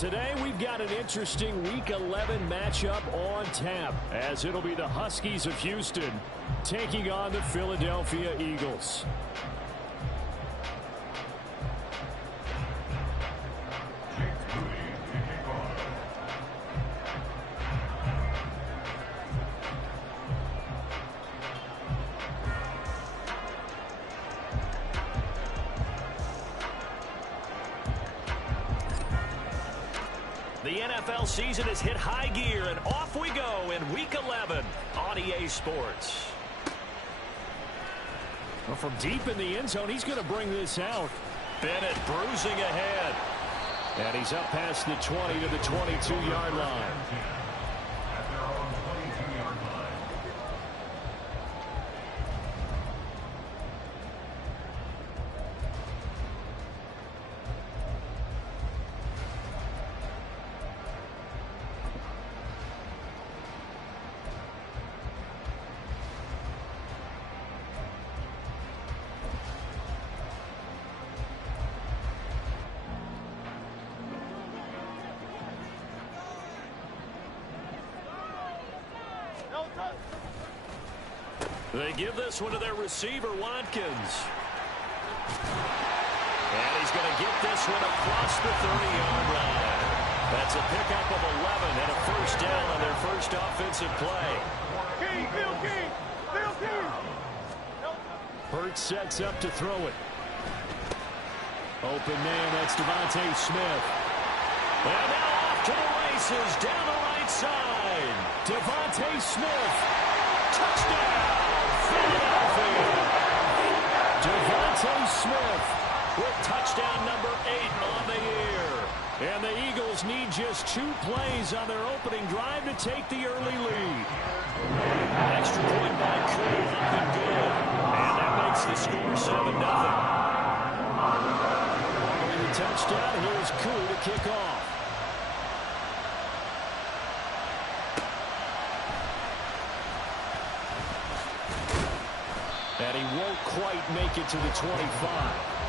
Today we've got an interesting Week 11 matchup on tap, as it'll be the Huskies of Houston taking on the Philadelphia Eagles. The NFL season has hit high gear, and off we go in Week 11 on EA Sports. Well, from deep in the end zone, he's going to bring this out. Bennett bruising ahead. And he's up past the 20 to the 22-yard line. They give this one to their receiver, Watkins. And he's going to get this one across the 30-yard line. That's a pickup of 11 and a first down on their first offensive play. Hurts sets up to throw it. Open man, that's Devontae Smith. And now off to the races, down the right side. Devontae Smith. Touchdown, Philadelphia. Devontae Smith with touchdown number 8 on the year. And the Eagles need just 2 plays on their opening drive to take the early lead. Extra point by Koo, up and good. And that makes the score 7-0. Following the touchdown, here's Koo to kick off. And he won't quite make it to the 25.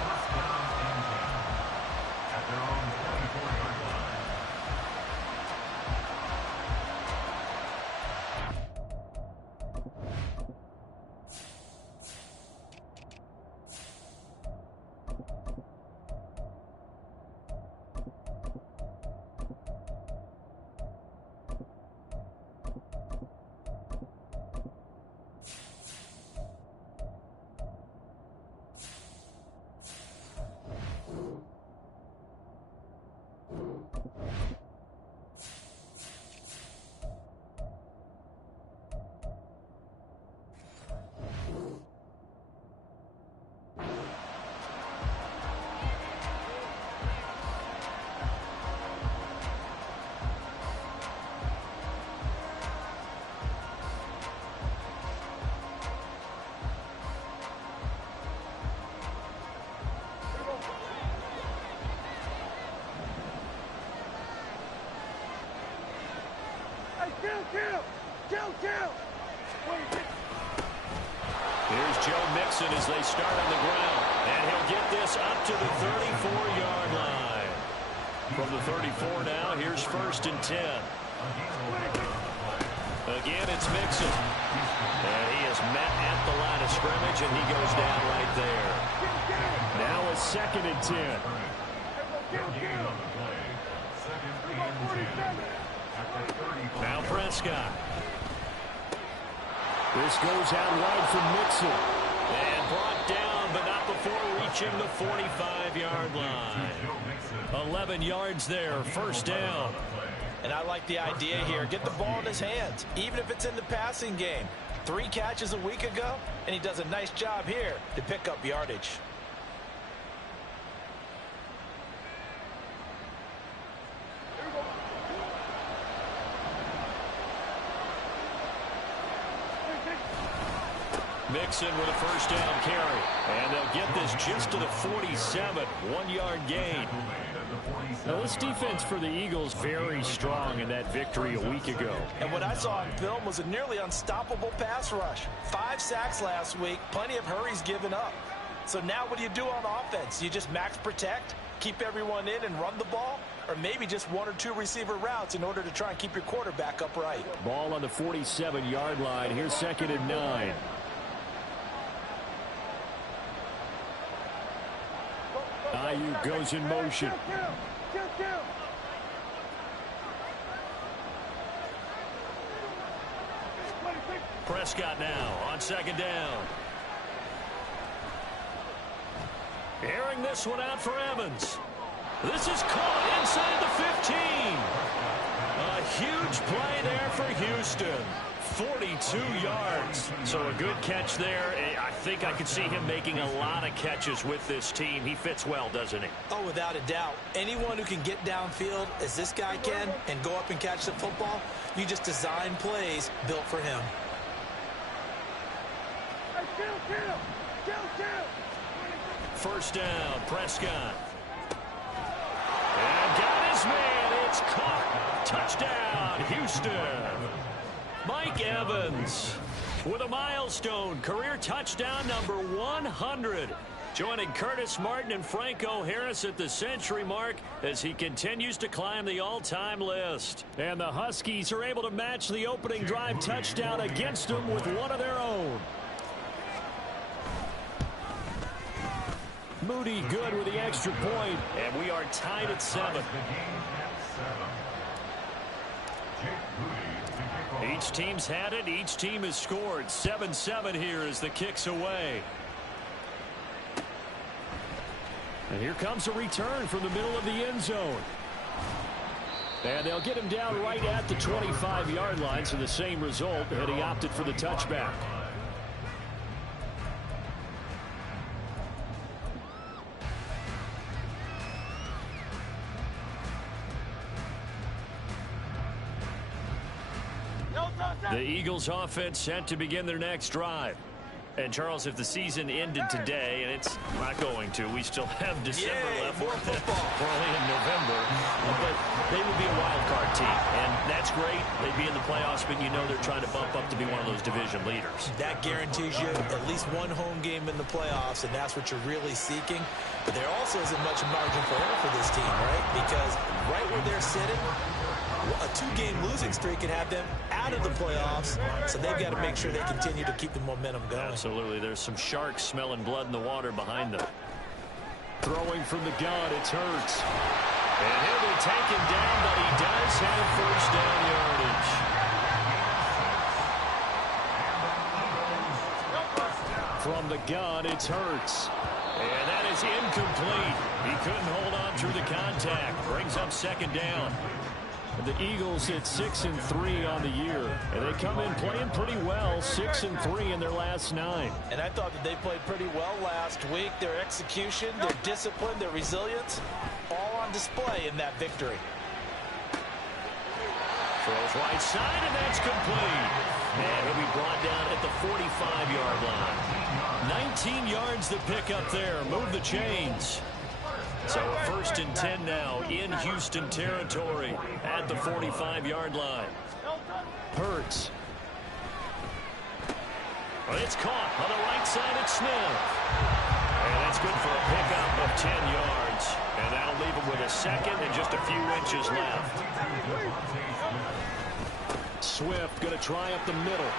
Here's Joe Mixon as they start on the ground. And he'll get this up to the 34-yard line. From the 34 now, here's 1st and 10. Again, it's Mixon. And he is met at the line of scrimmage, and he goes down right there. Now a 2nd and 10. Now Prescott. This goes out wide from Mixon. And brought down, but not before reaching the 45-yard line. 11 yards there, 1st down. And I like the idea here. Get the ball in his hands, even if it's in the passing game. 3 catches a week ago, and he does a nice job here to pick up yardage. Mixon with a 1st down carry. And they'll get this just to the 47. 1-yard gain. Now, this defense for the Eagles very strong in that victory a week ago. And what I saw on film was a nearly unstoppable pass rush. 5 sacks last week, plenty of hurries given up. So now what do you do on offense? You just max protect, keep everyone in and run the ball? or maybe just 1 or 2 receiver routes in order to try and keep your quarterback upright. Ball on the 47-yard line. Here's 2nd and 9. Ayuk goes in motion. Prescott now on 2nd down. Airing this one out for Evans. This is caught inside the 15. A huge play there for Houston. 42 yards. So a good catch there. I think I could see him making a lot of catches with this team. He fits well, doesn't he? Oh, without a doubt. Anyone who can get downfield, as this guy can, and go up and catch the football, you just design plays built for him. First down, Prescott. And got his man. It's caught. Touchdown, Houston. Mike Evans with a milestone career touchdown number 100. Joining Curtis Martin and Franco Harris at the century mark as he continues to climb the all-time list. And the Huskies are able to match the opening drive touchdown against them with one of their own. Moody good with the extra point. And we are tied at 7. Each team's had it. Each team has scored. 7-7 here as the kick's away. And here comes a return from the middle of the end zone. And they'll get him down right at the 25-yard line, so the same result, and he opted for the touchback. The Eagles offense set to begin their next drive. And, Charles, if the season ended today, and it's not going to, we still have December left. More football. We're only in November. But they would be a wild card team. And that's great. They'd be in the playoffs, but you know they're trying to bump up to be one of those division leaders. That guarantees you at least one home game in the playoffs, and that's what you're really seeking. But there also isn't much margin for error for this team, right? Because right where they're sitting, a 2-game losing streak could have them out of the playoffs, so they've got to make sure they continue to keep the momentum going. Absolutely. There's some sharks smelling blood in the water behind them. Throwing from the gun, it's Hurts. And he'll be taken down, but he does have first down yardage. From the gun, it's Hurts. And that is incomplete. He couldn't hold on through the contact. Brings up 2nd down. The Eagles hit 6-3 on the year, and they come in playing pretty well, 6-3 in their last 9. And I thought that they played pretty well last week. Their execution, their discipline, their resilience, all on display in that victory. Throws right side, and that's complete. And he'll be brought down at the 45-yard line. 19 yards to pick up there. Move the chains. So a 1st and 10 now in Houston territory at the 45-yard line. Hurts. Well, it's caught on the right side at Smith. And that's good for a pickup of 10 yards. And that'll leave him with a 2nd and just a few inches left. Swift going to try up the middle.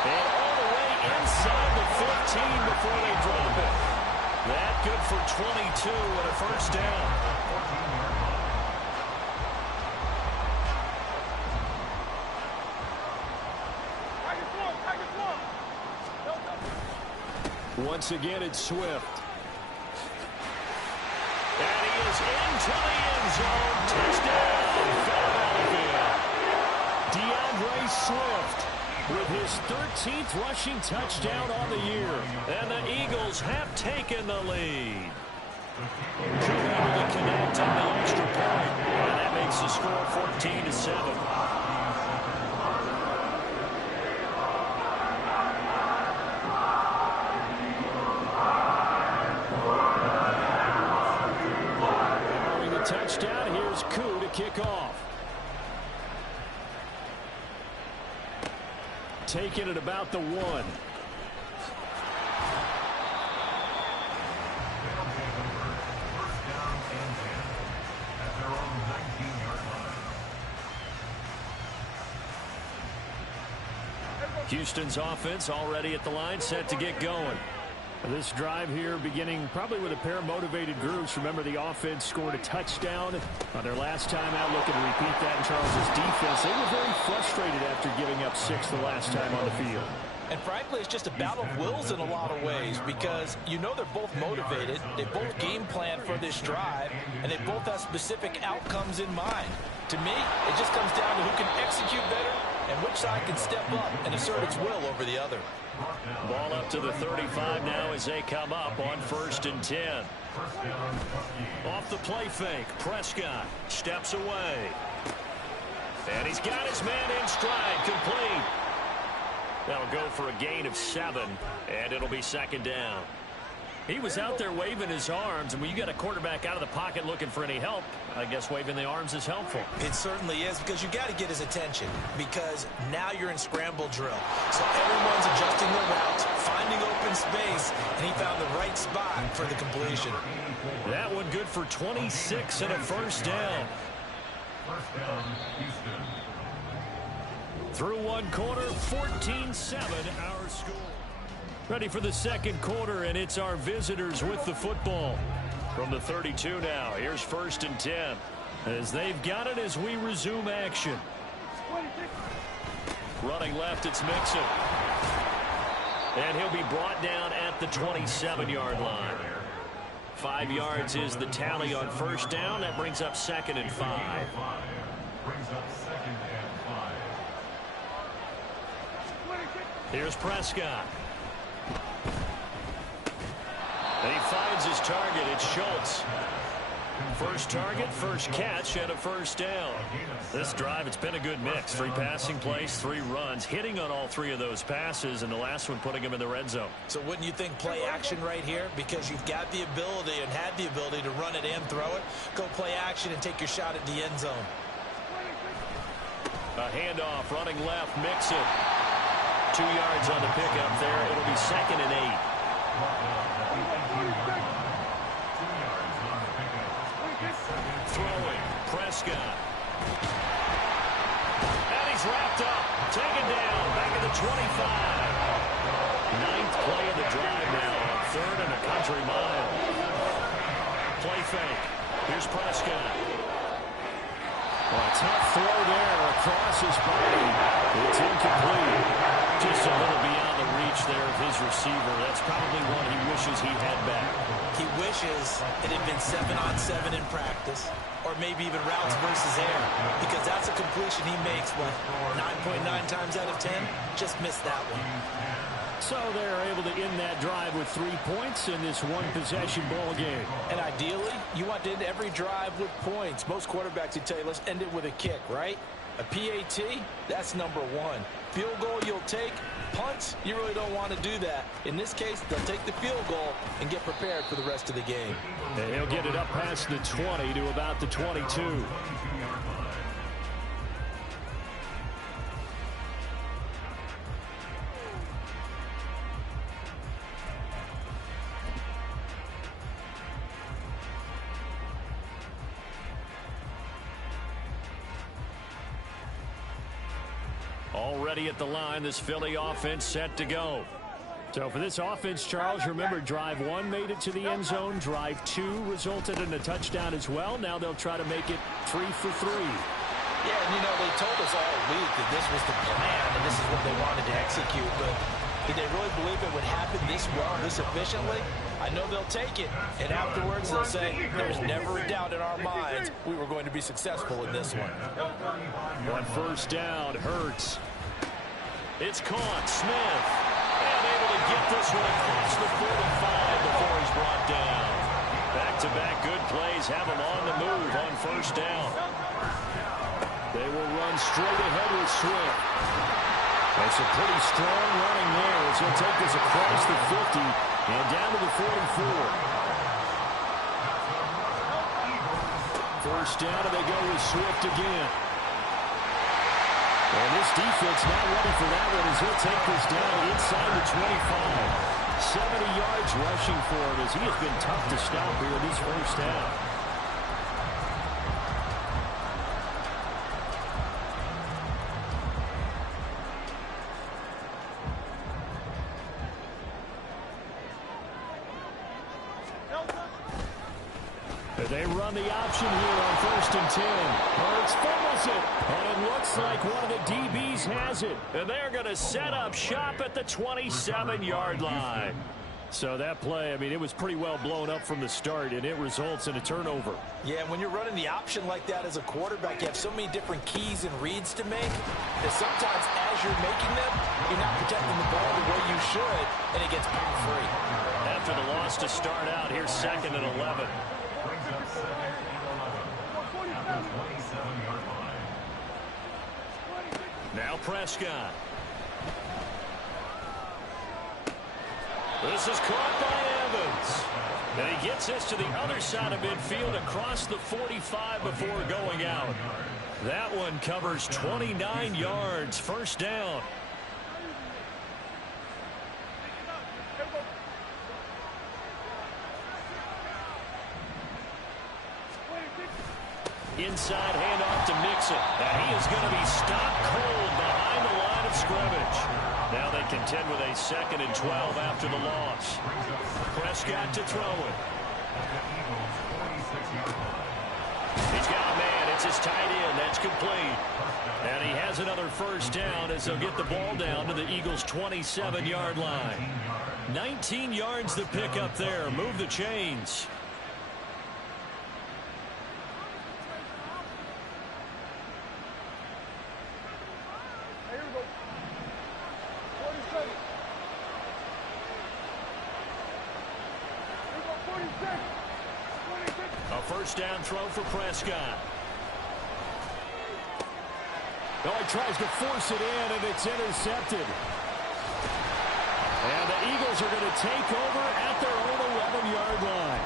And all the way inside the 15 before they drop it. That good for 22 and a first down. Once again, it's Swift. And he is into the end zone. Touchdown, Philadelphia. DeAndre Swift with his 13th rushing touchdown on the year. And the Eagles have taken the lead. Could able to connect on the extra point. And that makes the score 14-7. Touchdown. Here's Koo to kick off. Taking it about the 1. Houston's offense already at the line, set to get going. This drive here beginning probably with a pair of motivated groups. Remember, the offense scored a touchdown on their last time out. Looking to repeat that in Charles's defense. They were very frustrated after giving up 6 the last time on the field. And frankly, it's just a battle of wills in a lot of ways because you know they're both motivated. They both game plan for this drive, and they both have specific outcomes in mind. To me, it just comes down to who can execute better and which side can step up and assert its will over the other. Ball up to the 35 now as they come up on 1st and 10. Off the play fake, Prescott steps away. And he's got his man in stride, complete. That'll go for a gain of 7, and it'll be 2nd down. He was out there waving his arms, and when you got a quarterback out of the pocket looking for any help, I guess waving the arms is helpful. It certainly is, because you got to get his attention, because now you're in scramble drill. So everyone's adjusting their routes, finding open space, and he found the right spot for the completion. That one good for 26 and a 1st down. Through one quarter, 14-7 our score. Ready for the 2nd quarter, and it's our visitors with the football. From the 32 now, here's 1st and 10. As they've got it as we resume action. Running left, it's Mixon. And he'll be brought down at the 27-yard line. 5 yards is the tally on 1st down. That brings up 2nd and 5. Here's Prescott. And he finds his target. It's Schultz. First target, first catch, and a 1st down. This drive, it's been a good mix. 3 passing plays, 3 runs, hitting on all 3 of those passes, and the last one putting him in the red zone. So wouldn't you think play action right here? Because you've got the ability and had the ability to run it and throw it. Go play action and take your shot at the end zone. A handoff, running left, Mixon. 2 yards on the pickup there. It'll be 2nd and 8. Throwing, Prescott. And he's wrapped up. Taken down, back at the 25. 9th play of the drive now. 3rd and a country mile. Play fake. Here's Prescott. Well, a tough throw there across his body. It's incomplete. Just a little beyond the reach there of his receiver. That's probably one he wishes he had back. He wishes it had been 7-on-7 in practice, or maybe even routes versus air, because that's a completion he makes, what, 9.9 times out of 10? Just missed that one. So they're able to end that drive with 3 points in this one-possession ball game. And ideally, you want to end every drive with points. Most quarterbacks would tell you, let's end it with a kick, right? A PAT, that's number 1. Field goal you'll take. Punts, you really don't want to do that. In this case, they'll take the field goal and get prepared for the rest of the game. And he'll get it up past the 20 to about the 22. Already at the line, this Philly offense set to go. So for this offense, Charles, remember drive 1 made it to the end zone. Drive 2 resulted in a touchdown as well. Now they'll try to make it 3 for 3. Yeah, and you know, they told us all week that this was the plan and this is what they wanted to execute. But did they really believe it would happen this well, this efficiently? I know they'll take it, and afterwards they'll say, there's never a doubt in our minds we were going to be successful in this one. On 1st down, Hurts. It's caught, Smith. And able to get this one across the 45 before he's brought down. Back-to-back good plays have him on the move on 1st down. They will run straight ahead with Swift. That's a pretty strong running there as he'll take this across the 50 and down to the 44. 1st down, and they go with Swift again. And this defense not ready for that one as he'll take this down inside the 25. 70 yards rushing for him as he has been tough to stop here in this 1st half. They run the option here on 1st and 10. Hurts fumbles it, and it looks like one of the DBs has it. And they're going to set up shop at the 27-yard line. So that play, I mean, it was pretty well blown up from the start, and it results in a turnover. Yeah, when you're running the option like that as a quarterback, you have so many different keys and reads to make that sometimes as you're making them, you're not protecting the ball the way you should, and it gets pound free. After the loss to start out, here's 2nd and 11. Now Prescott. This is caught by Evans. And he gets this to the other side of midfield across the 45 before going out. That one covers 29 yards. 1st down. Inside handoff to Mixon. And he is going to be stopped cold behind the line of scrimmage. Now they contend with a 2nd and 12 after the loss. Prescott to throw it. He's got a man. It's his tight end. That's complete. And he has another 1st down as they'll get the ball down to the Eagles' 27-yard line. 19 yards to pick up there. Move the chains. A 1st down throw for Prescott. Oh, he tries to force it in, and it's intercepted. And the Eagles are going to take over at their own 11-yard line.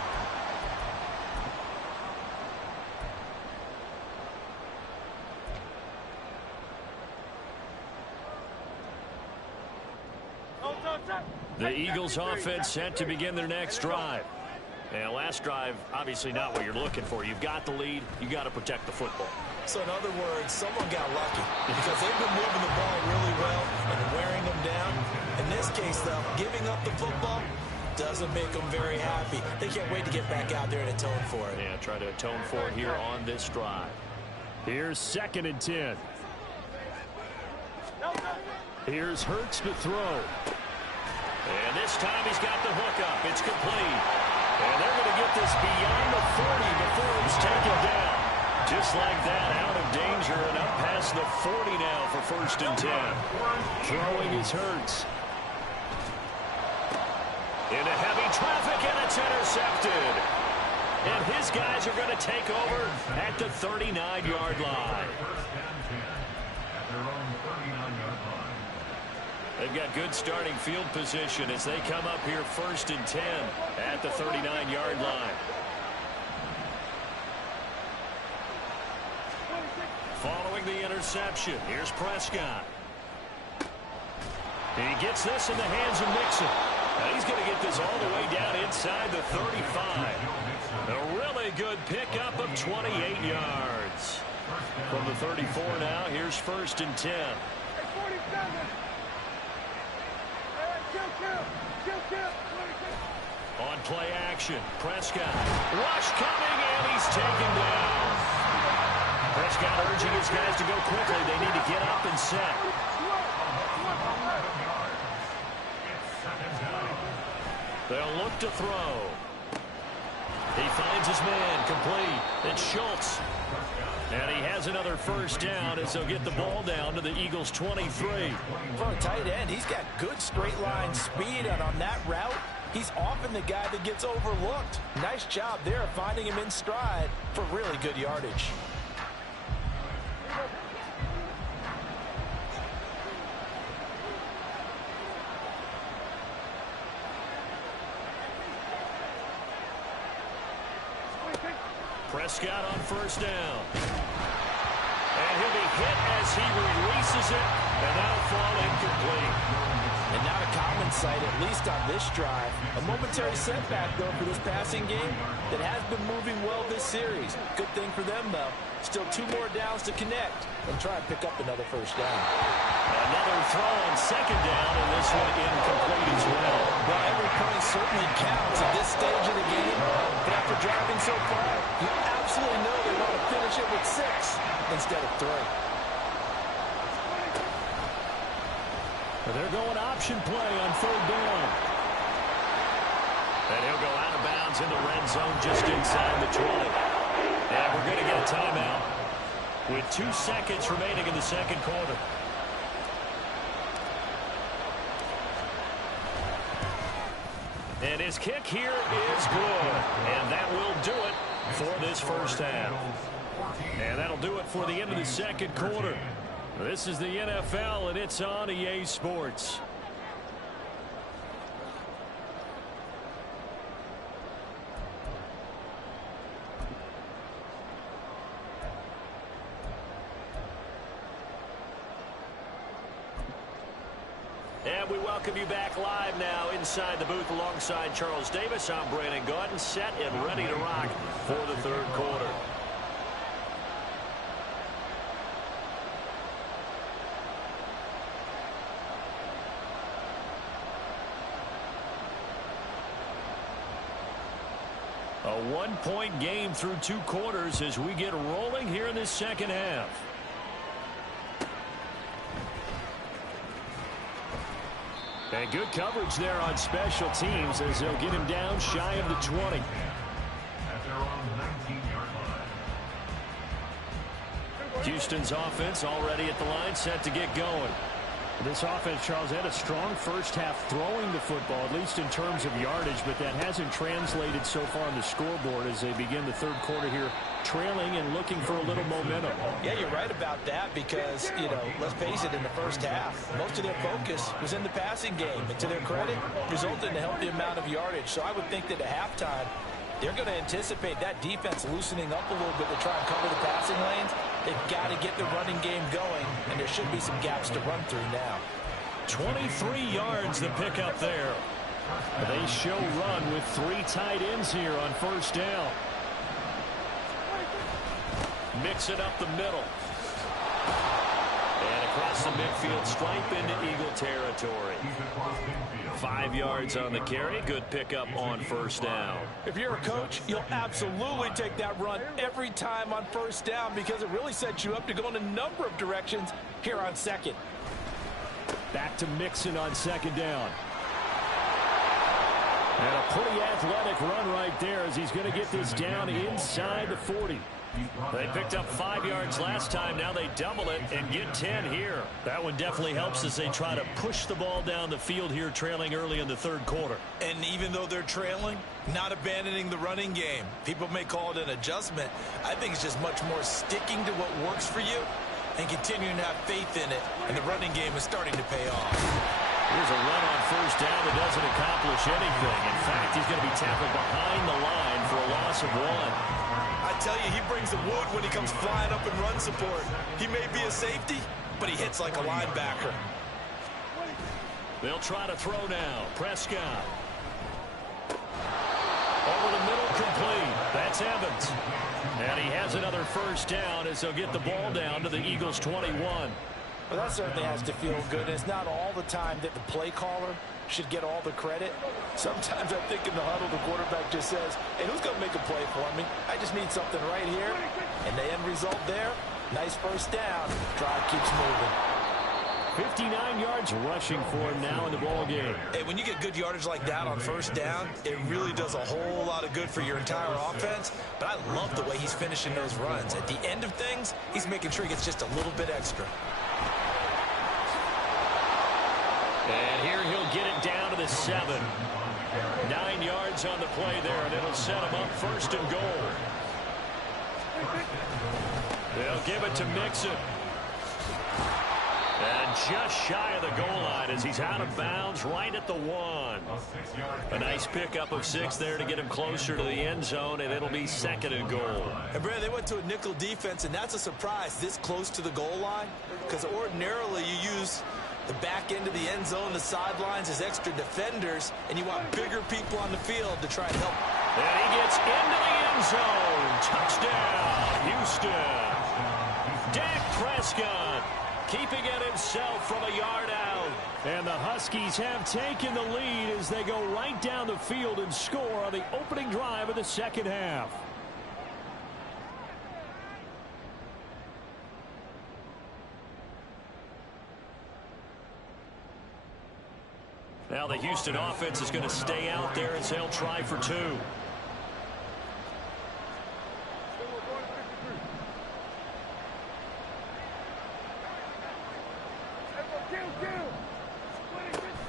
The Eagles offense set to begin their next drive. And last drive, obviously not what you're looking for. You've got the lead. You've got to protect the football. So in other words, someone got lucky because they've been moving the ball really well and wearing them down. In this case, though, giving up the football doesn't make them very happy. They can't wait to get back out there and atone for it. Yeah, try to atone for it here on this drive. Here's 2nd and 10. Here's Hurts to throw. And this time he's got the hook up. It's complete. And they're going to get this beyond the 40 before he's taken down. Just like that, out of danger and up past the 40 now for 1st and 10. Throwing is Hurts. Into heavy traffic, and it's intercepted. And his guys are going to take over at the 39-yard line. They've got good starting field position as they come up here 1st and 10 at the 39-yard line. Following the interception, here's Prescott. And he gets this in the hands of Mixon. Now he's going to get this all the way down inside the 35. A really good pickup of 28 yards. From the 34 now, here's 1st and 10. On play action, Prescott. Rush coming, and he's taken down. Prescott urging his guys to go quickly. They need to get up and set. They'll look to throw. He finds his man, complete. It's Schultz. And he has another 1st down as they'll get the ball down to the Eagles' 23. For a tight end, he's got good straight line speed, and on that route, he's often the guy that gets overlooked. Nice job there of finding him in stride for really good yardage. Prescott on 1st down. And he'll be hit as he releases it, and that'll fall incomplete. And not a common sight, at least on this drive. A momentary setback, though, for this passing game that has been moving well this series. Good thing for them, though. Still 2 more downs to connect and try and pick up another 1st down. Another throw on second down, and this one incomplete as well. Well, every point certainly counts at this stage of the game. But after driving so far, you absolutely know they want to finish it with 6 instead of 3. They're going option play on third down. And he'll go out of bounds in the red zone just inside the 20. And we're going to get a timeout with 2 seconds remaining in the second quarter. And his kick here is good. And that will do it for this first half. And that'll do it for the end of the second quarter. This is the NFL, and it's on EA Sports. And we welcome you back live now inside the booth alongside Charles Davis. I'm Brandon Gaudin, set and ready to rock for the third quarter. A one-point game through 2 quarters as we get rolling here in this second half. And good coverage there on special teams as they'll get him down shy of the 20. Houston's offense already at the line, set to get going. This offense, Charles, had a strong first half throwing the football, at least in terms of yardage, but that hasn't translated so far on the scoreboard as they begin the third quarter here, trailing and looking for a little momentum. Yeah, you're right about that because, you know, let's face it, in the first half, most of their focus was in the passing game. And to their credit, resulted in a healthy amount of yardage. So I would think that at halftime, they're going to anticipate that defense loosening up a little bit to try and cover the passing lanes. They've got to get the running game going, and there should be some gaps to run through now. 23 yards the pickup there. They show run with 3 tight ends here on first down. Mix it up the middle. And across the midfield stripe into Eagle territory. 5 yards on the carry. Good pickup on first down. If you're a coach, you'll absolutely take that run every time on first down because it really sets you up to go in a number of directions here on second. Back to Mixon on second down. And a pretty athletic run right there as he's going to get this down inside the 40. They picked up 5 yards last time. Now they double it and get 10 here. That one definitely helps as they try to push the ball down the field here, trailing early in the third quarter. And even though they're trailing, not abandoning the running game. People may call it an adjustment. I think it's just much more sticking to what works for you and continuing to have faith in it. And the running game is starting to pay off. Here's a run on first down that doesn't accomplish anything. In fact, he's going to be tackled behind the line for a loss of 1. I tell you, he brings the wood when he comes flying up in run support. He may be a safety, but he hits like a linebacker. They'll try to throw now. Prescott. Over the middle, complete. That's Evans. And he has another first down as they'll get the ball down to the Eagles' 21. Well, that certainly has to feel good. It's not all the time that the play caller should get all the credit. Sometimes I think in the huddle, the quarterback just says, hey, who's going to make a play for me? I just need something right here. And the end result there, nice first down. Drive keeps moving. 59 yards rushing for him now in the ball game. Hey, when you get good yardage like that on first down, it really does a whole lot of good for your entire offense. But I love the way he's finishing those runs. At the end of things, he's making sure he gets just a little bit extra. And here he'll get it down to the 7. 9 yards on the play there, and it'll set him up first and goal. They'll give it to Mixon. And just shy of the goal line as he's out of bounds right at the 1. A nice pickup of 6 there to get him closer to the end zone, and it'll be second and goal. And, Brad, they went to a nickel defense, and that's a surprise this close to the goal line because ordinarily you use the back end of the end zone, the sidelines as extra defenders, and you want bigger people on the field to try and help. And he gets into the end zone. Touchdown, Houston. Dak Prescott keeping it himself from a yard out. And the Huskies have taken the lead as they go right down the field and score on the opening drive of the second half. Now the Houston offense is going to stay out there as they'll try for two.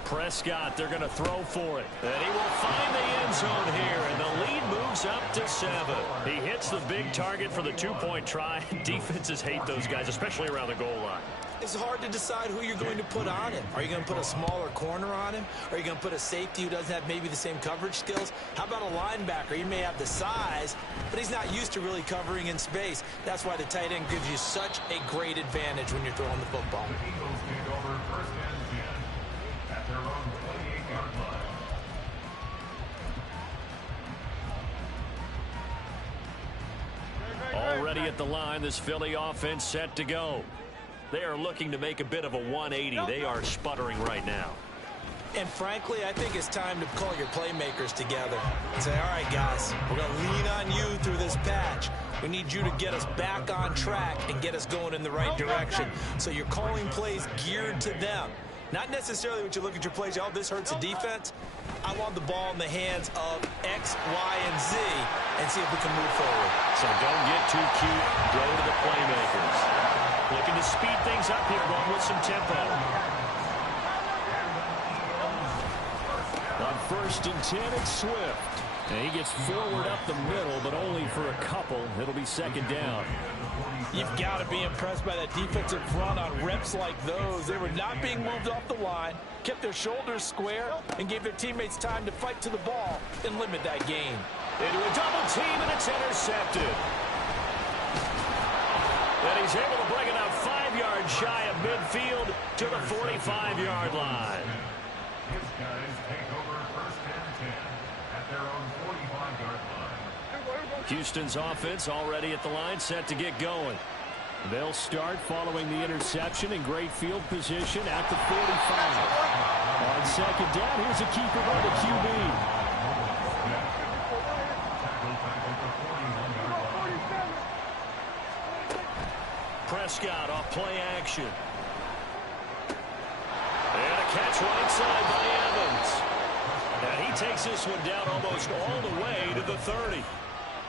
Prescott, they're going to throw for it. And he will find the end zone here, and the lead moves up to 7. He hits the big target for the two-point try. Defenses hate those guys, especially around the goal line. It's hard to decide who you're going to put on him. Are you going to put a smaller corner on him? Are you going to put a safety who doesn't have maybe the same coverage skills? How about a linebacker? He may have the size, but he's not used to really covering in space. That's why the tight end gives you such a great advantage when you're throwing the football. The Eagles take over first and 10 at their own 28-yard line. Already at the line, this Philly offense set to go. They are looking to make a bit of a 180. They are sputtering right now. And frankly, I think it's time to call your playmakers together and say, all right, guys, we're going to lean on you through this patch. We need you to get us back on track and get us going in the right direction. So you're calling plays geared to them. Not necessarily when you look at your plays, oh, this hurts the defense. I want the ball in the hands of X, Y, and Z and see if we can move forward. So don't get too cute. Go to the playmakers. Looking to speed things up here, going with some tempo. On first and 10, it's Swift. And he gets forward up the middle, but only for a couple. It'll be second down. You've got to be impressed by that defensive front on reps like those. They were not being moved off the line, kept their shoulders square, and gave their teammates time to fight to the ball and limit that gain. Into a double team, and it's intercepted. And he's able to bring it out 5 yards shy of midfield to the 45-yard line. His guys take over first and 10 at their own 45-yard line. Houston's offense already at the line, set to get going. They'll start following the interception in great field position at the 45. On second down, here's a keeper by the QB. Prescott off play action. And a catch right side by Evans. And he takes this one down almost all the way to the 30.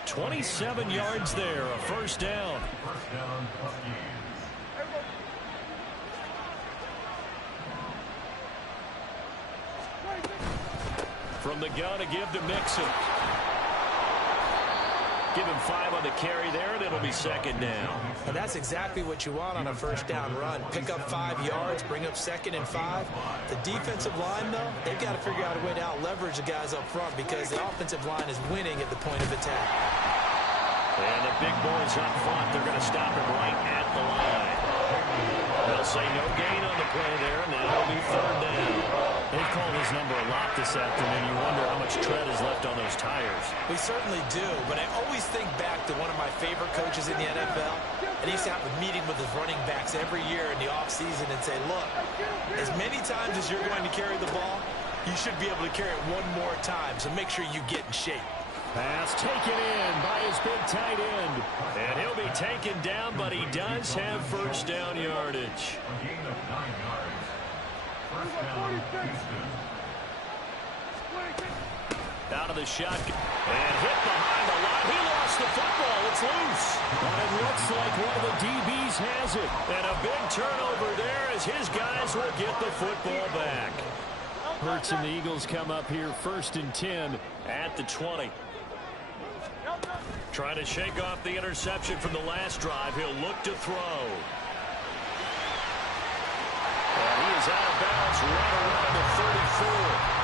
27 yards there, a first down. First down, Huskies. From the gun to give to Mixon. Give him 5 on the carry there, and it'll be second down. And that's exactly what you want on a first down run. Pick up 5 yards, bring up second and 5. The defensive line, though, they've got to figure out a way to out-leverage the guys up front because the offensive line is winning at the point of attack. And the big boys up front, they're going to stop him right at the line. They'll say no gain on the play there, and that'll be third down. They've called his number a lot this afternoon. You wonder how much tread is left on those tires. We certainly do, but I always think back to one of my favorite coaches in the NFL, and he used to have a meeting with his running backs every year in the offseason and say, look, as many times as you're going to carry the ball, you should be able to carry it one more time, so make sure you get in shape. Pass taken in by his big tight end. And he'll be taken down, but he does have first down yardage. A gain of 9 yards. First down, Houston. Out of the shotgun. And hit behind the line. He lost the football. It's loose. And it looks like one of the DBs has it. And a big turnover there as his guys will get the football back. Hurts and the Eagles come up here first and 10 at the 20. Trying to shake off the interception from the last drive. He'll look to throw. And he is out of bounds right around the 34.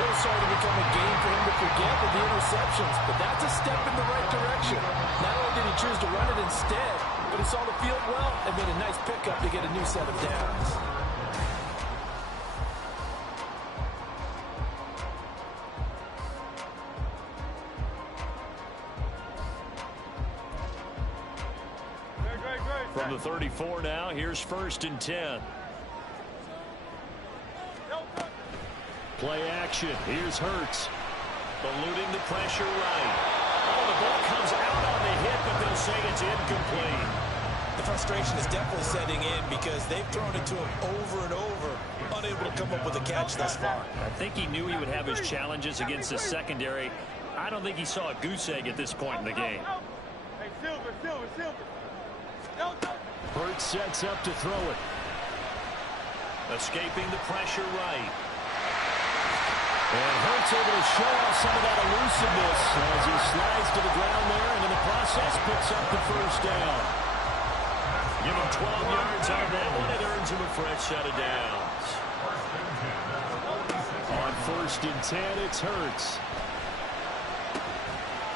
It was starting to become a game for him to forget with the interceptions, but that's a step in the right direction. Not only did he choose to run it instead, but he saw the field well and made a nice pickup to get a new set of downs. Great. From the 34 now, here's 1st and 10. Play action. Here's Hurts. Eluding the pressure right. Oh, the ball comes out on the hit, but they'll say it's incomplete. The frustration is definitely setting in because they've thrown it to him over and over, unable to come up with a catch thus far. I think he knew he would have his challenges against the secondary. I don't think he saw a goose egg at this point in the game. Hurts sets up to throw it. Escaping the pressure right. And Hurts able to show off some of that elusiveness as he slides to the ground there, and in the process picks up the 1st down. Give him 12 yards on that one. It earns him a fresh set of downs. On 1st and 10, it's Hurts.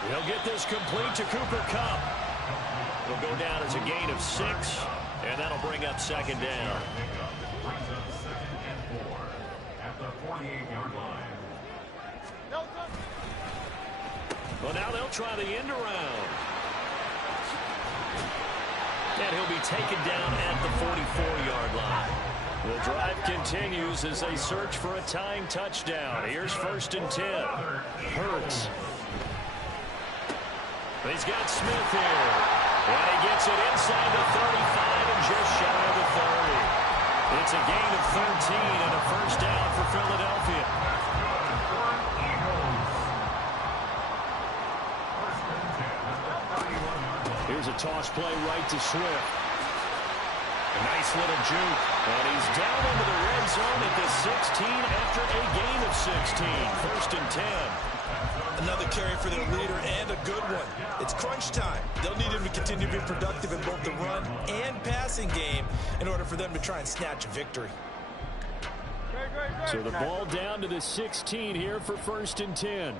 He'll get this complete to Cooper Kupp. It'll go down as a gain of 6, and that'll bring up 2nd down. Well, now they'll try the end around. And he'll be taken down at the 44-yard line. The drive continues as they search for a tying touchdown. Here's 1st and 10. Hurts. He's got Smith here. And he gets it inside the 35 and just shy of the 30. It's a gain of 13 and a 1st down for Philadelphia. Here's a toss play right to Swift. A nice little juke. And he's down into the red zone at the 16 after a gain of 16. 1st and 10. Another carry for their leader and a good one. It's crunch time. They'll need him to continue to be productive in both the run and passing game in order for them to try and snatch a victory. So the ball down to the 16 here for 1st and 10.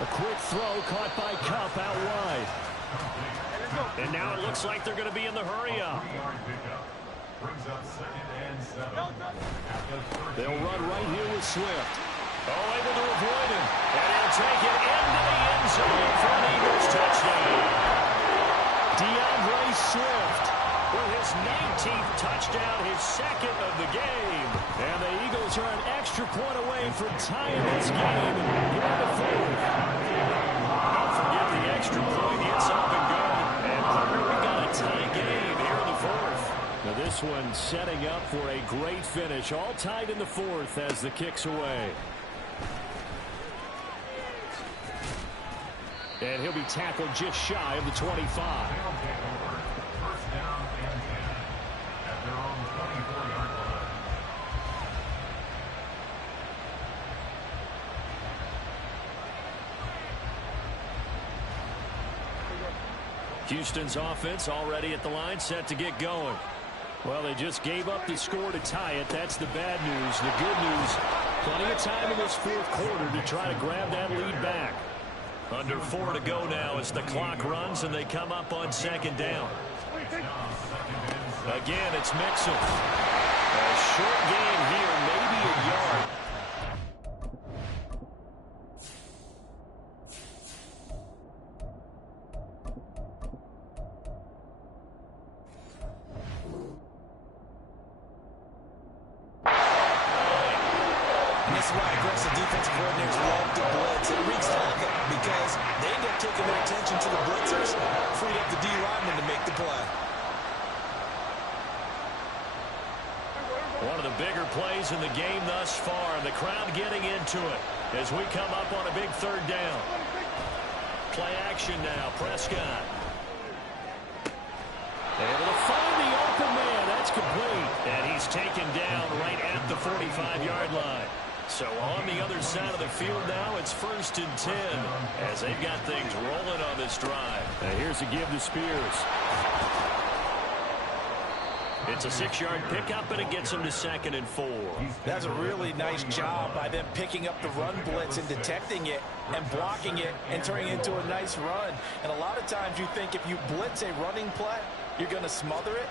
A quick throw caught by Kupp out wide. And now it looks like they're going to be in the hurry-up. They'll run right here with Swift. Oh, able to avoid him. And he'll take it into the end zone for an Eagles touchdown. DeAndre Swift with his 19th touchdown, his 2nd of the game. And the Eagles are an extra point away from tying this game here in the 4th. Don't forget the extra point. It's up and good. And partner, we got a tie game here in the 4th. Now this one setting up for a great finish. All tied in the 4th as the kick's away. And he'll be tackled just shy of the 25. Houston's offense already at the line, set to get going. Well, they just gave up the score to tie it. That's the bad news. The good news, plenty of time in this 4th quarter to try to grab that lead back. Under 4 to go now as the clock runs and they come up on 2nd down. Again, it's Mixon. A short gain here, maybe a yard. Aggressive defensive coordinators love to blitz. It wreaks havoc because they end up taking their attention to the blitzers, freed up the D lineman to make the play. One of the bigger plays in the game thus far, and the crowd getting into it as we come up on a big 3rd down. Play action now, Prescott. Able to find the open man. That's complete. And he's taken down right at the 45-yard line. So on the other side of the field now, it's 1st and 10 as they've got things rolling on this drive. And here's a give to Spears. It's a 6-yard pickup, and it gets him to 2nd and 4. That's a really nice job by them picking up the run blitz and detecting it and blocking it and turning it into a nice run. And a lot of times you think if you blitz a running play, you're going to smother it.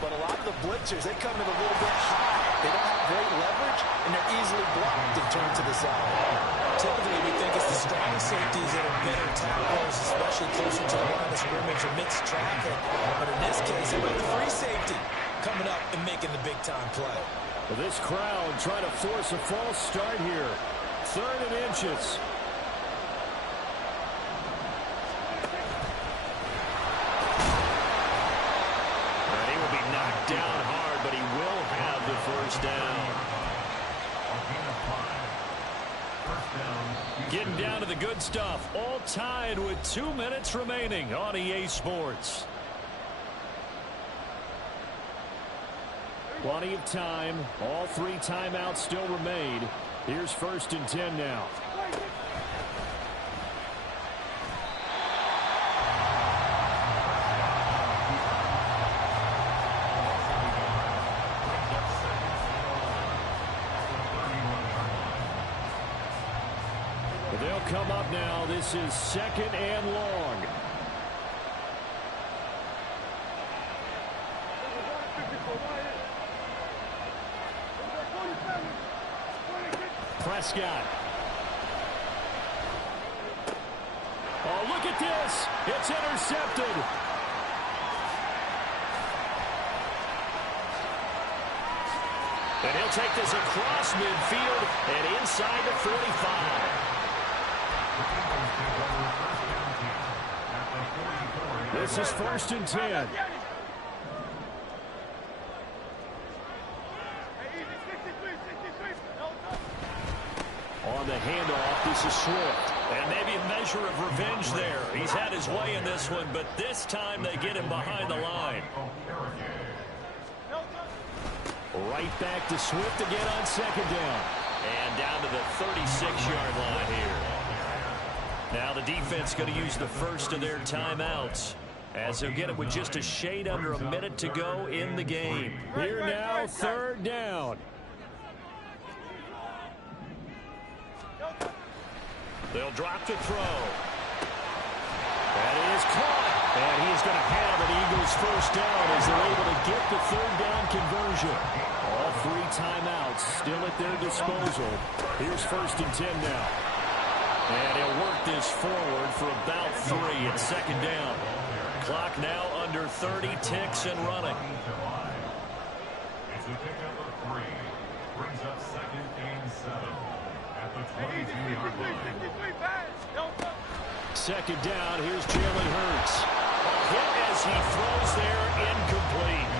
But a lot of the blitzers, they come in a little bit high. They don't have great leverage, and they're easily blocked and turned to the side. Typically, we think it's the strong safeties that are better tacklers, especially closer to the line of scrimmage amidst traffic. But in this case, how about the free safety coming up and making the big-time play? Well, this crowd trying to force a false start here. 3rd and inches. And he will be knocked down hard, but he will have the first down. Getting down to the good stuff. All tied with 2 minutes remaining on EA Sports. Plenty of time. All 3 timeouts still remain. Here's 1st and 10 now. They'll come up now. This is 2nd and long. Prescott. Oh, look at this. It's intercepted. And he'll take this across midfield and inside the 45. This is 1st and 10. On the handoff, this is Swift. And maybe a measure of revenge there. He's had his way in this one, but this time they get him behind the line. Right back to Swift again on 2nd down. And down to the 36-yard line here. Now the defense going to use the first of their timeouts, as they'll get it with just a shade under a minute to go in the game. Here now, 3rd down. They'll drop to throw. That is caught. And he's going to have an Eagles first down as they're able to get the 3rd down conversion. All 3 timeouts still at their disposal. Here's 1st and 10 now. And he'll work this forward for about 3 at 2nd down. Clock now under 30 ticks and running. It's a pickup of 3. Brings up 2nd and 7 at the 22-yard line. 2nd down. Here's Jalen Hurts. Hit as he throws there, incomplete.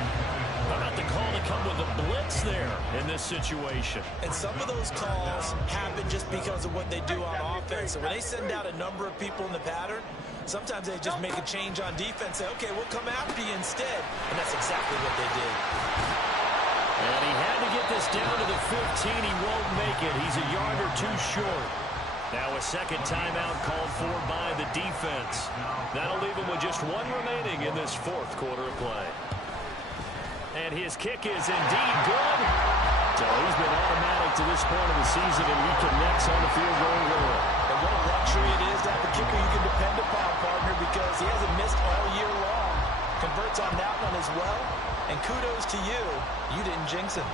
How about the call to come with a blitz there in this situation? And some of those calls happen just because of what they do on offense. So when they send out a number of people in the pattern, sometimes they just make a change on defense, say, okay, we'll come after you instead. And that's exactly what they did. And he had to get this down to the 15. He won't make it. He's a yard or 2 short. Now a second timeout called for by the defense. That'll leave him with just 1 remaining in this 4th quarter of play. And his kick is indeed good. So he's been automatic to this point of the season, and he connects on the field goal rail. And what a luxury it is to have a kicker you can depend upon, partner, because he hasn't missed all year long. Converts on that one as well. And kudos to you. You didn't jinx him.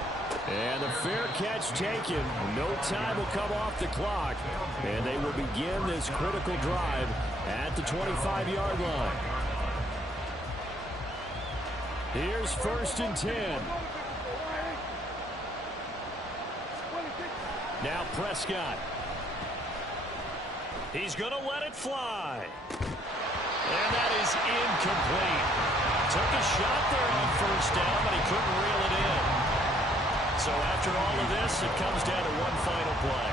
And a fair catch taken. No time will come off the clock. And they will begin this critical drive at the 25-yard line. Here's 1st and 10. Now Prescott. He's going to let it fly. And that is incomplete. Took a shot there on 1st down, but he couldn't reel it in. So after all of this, it comes down to one final play.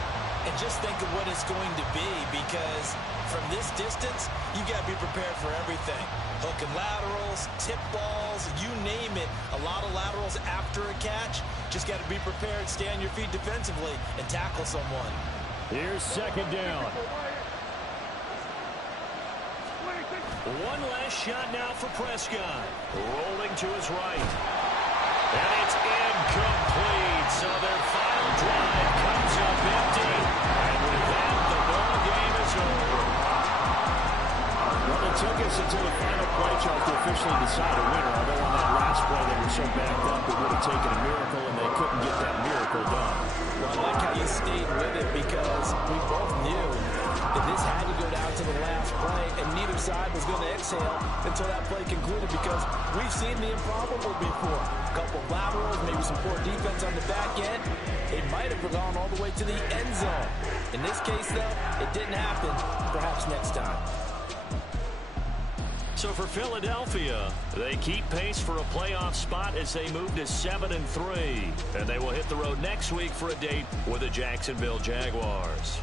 And just think of what it's going to be, because from this distance, you got to be prepared for everything. Hook and laterals, tip balls, you name it. A lot of laterals after a catch. Just got to be prepared, stay on your feet defensively, and tackle someone. Here's 2nd down. One last shot now for Prescott. Rolling to his right. And it's incomplete. So their final drive comes up empty. And with that, the ball game is over. Well, it took us until the final play, Charles, to officially decide a winner. Although on that last play, they were so backed up, it would have taken a miracle, and they couldn't get that miracle done. Well, I like how you stayed with it, because we both knew that this had to go down to the last play, and neither other side was going to exhale until that play concluded, because we've seen the improbable before. A couple of laterals, maybe some poor defense on the back end. It might have gone all the way to the end zone. In this case, though, it didn't happen. Perhaps next time. So for Philadelphia, they keep pace for a playoff spot as they move to 7-3. And they will hit the road next week for a date with the Jacksonville Jaguars.